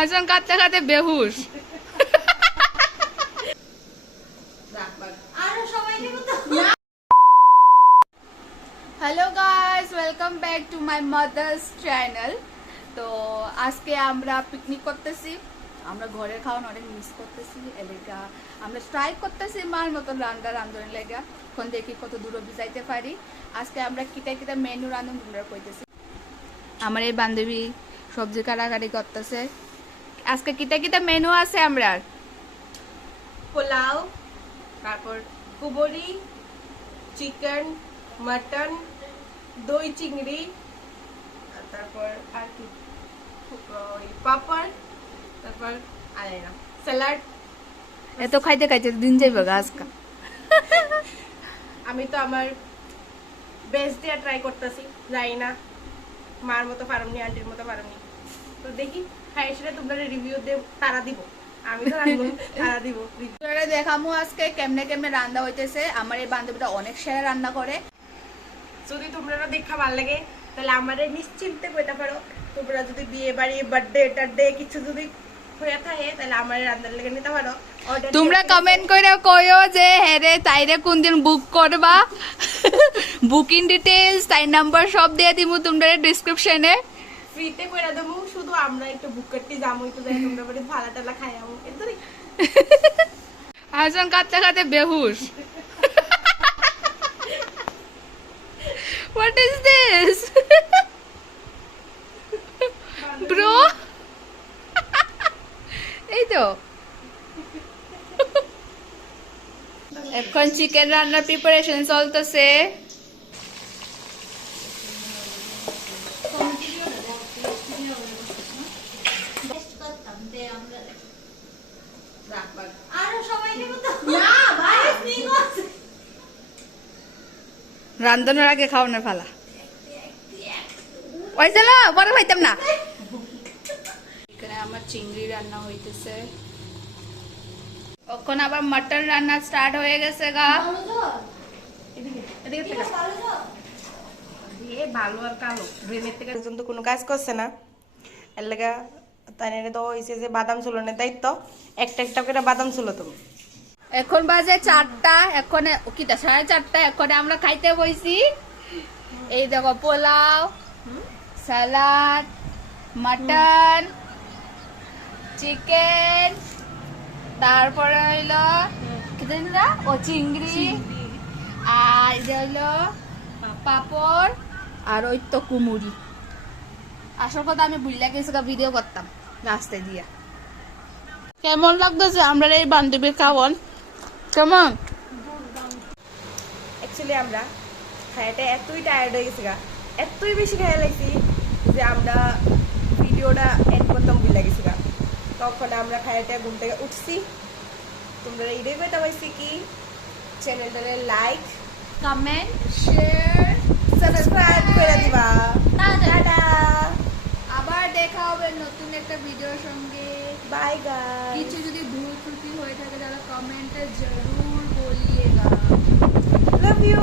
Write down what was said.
আজন কাঁদতে কাঁদতে বেহুশ। Hello guys, welcome back to my mother's channel. তো আজকে আমরা পিকনিক করতেছি। আমরা ঘরের খাওয়ান অনেক মিস করতেছি, এলাকা আমরা ট্রাই করতেছি মার মতন রান্নার লেগা। এখন দেখি কত দূর অব্দি যাইতে পারি। আজকে আমরা কিটা কিটা মেনু রান্ধন কইতেছি। আমার এই বান্ধবী সবজি কাটাকাটি করতেছে। আজকে কিটা কিটা মেনু আছে আমরা? পোলাও, তারপর কুবরি, চিকেন, মাটন, দই চিংড়ি, তারপর আর কি পাপড়, তারপর আলাইনা স্যালাড। এত খাইতে খাইতে দিন যাইবে গা আজকে। আমি তো আমার বেস্ট দিয়ে ট্রাই করতেছি, যাই না মার মতো পারমনি, আন্টির মতো পারমনি। তো দেখি হ্যাঁ সেটা তোমরা রিভিউ দিয়ে তারা দিব, আমি তো রাখবো তারা দিব। দেখামু আজকে কেমনে কেমনে রান্না হইতেছে। আমার এই বান্ধবীটা অনেক সেরা রান্না করে। যদি তোমরা দেখা ভালো লাগে তাহলে আমারে নিশ্চিন্তে কইতে পারো। তোমরা যদি বিয়ে বাড়ি বার্থডে টার্থডে কিছু যদি হয়ে থাকে তাহলে আমারে রান্নার লেগে নিতে পারো। তোমরা কমেন্ট করে কইও যে হেরে তাইরে কোন দিন বুক করবা। বুকিং ডিটেইলস তাই নাম্বার সব দিয়ে দিমু তোমরা ডেসক্রিপশনে। ফ্রিতে কইরা দেবো, শুধু আমরা একটু বুক করতে যাবো, একটু যাই তোমরা বাড়ি ভাড়া টালা খাই আমু এতই। আজন কাঁদতে কাঁদতে বেহুশ। What is this? Bro? এই তো এখন চিকেন রান্নার প্রিপারেশন চলতেছে। রান্ধনের আগে খাওয়ানোর ফালা ওই চলো বড় খাইতাম না। এখানে আমার চিংড়ি রান্না হইতেছে, এখন আবার মটন রান্না স্টার্ট হয়ে গেছে গা। ভালো আর কালো ব্রেনের থেকে পর্যন্ত কোনো কাজ করছে না, এর লাগা তাই তো হয়েছে যে বাদাম চুলানোর দায়িত্ব। একটা একটা করে বাদাম চুলো তুমি। এখন বাজে 4টা, এখন কিটা 4:30। এখন আমরা খাইতে বইছি। এই দেখো পোলাও, সালাড, মটন, চিকেন, তারপরে হইলো কি জানি না ও চিংড়ি, আর এটা হইলো পাপড়, আর ওই তো কুমুরি। আসল কথা আমি ভুলে গেছি, ভিডিও করতাম রাস্তায় দিয়া। কেমন লাগতেছে আমরা এই বান্ধবীর খাওয়ান? কেমন? অ্যাকচুয়ালি আমরা খায়াটা এতই টায়ার্ড হয়ে গেছি গা, এতই বেশি খায়া লাগছি যে আমরা ভিডিওটা এড করতাম ভুলে গেছি গা। তখন আমরা খায়াটা ঘুম থেকে উঠছি। তোমরা এইটাই পেতে পাইছি কি চ্যানেলটারে লাইক, কমেন্ট, শেয়ার, সাবস্ক্রাইব করে দিবা। টাটা, আবার দেখা হবে নতুন একটা ভিডিওর সঙ্গে। Bye guys. কিছু যদি ভুল ত্রুটি হয়ে থাকে তাহলে কমেন্টে জরুর বলিয়েগা। Love you.